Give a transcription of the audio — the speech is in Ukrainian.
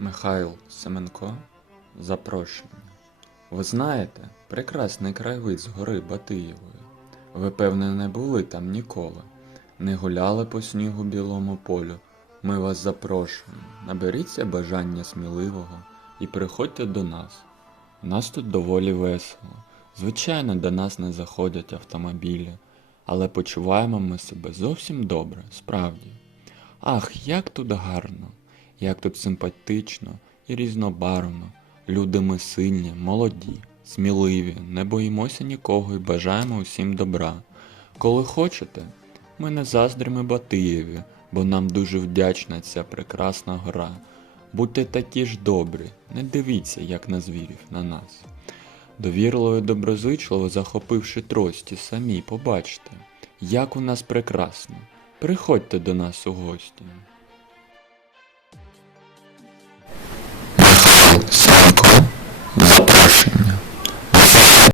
Михайл Семенко. Запрошення. Ви знаєте, прекрасний краєвид з гори Батиєвої. Ви, певне, не були там ніколи. Не гуляли по снігу білому полю. Ми вас запрошуємо. Наберіться бажання сміливого і приходьте до нас. Нас тут доволі весело. Звичайно, до нас не заходять автомобілі, але почуваємо ми себе зовсім добре, справді. Ах, як тут гарно, як тут симпатично і різнобарвно. Люди ми сильні, молоді, сміливі, не боїмося нікого і бажаємо усім добра. Коли хочете, ми не заздримо Батиєві, бо нам дуже вдячна ця прекрасна гора. Будьте такі ж добрі, не дивіться, як на звірів, на нас. Довірливо і доброзичливо захопивши трості, самі побачте, як у нас прекрасно. Приходьте до нас у гості.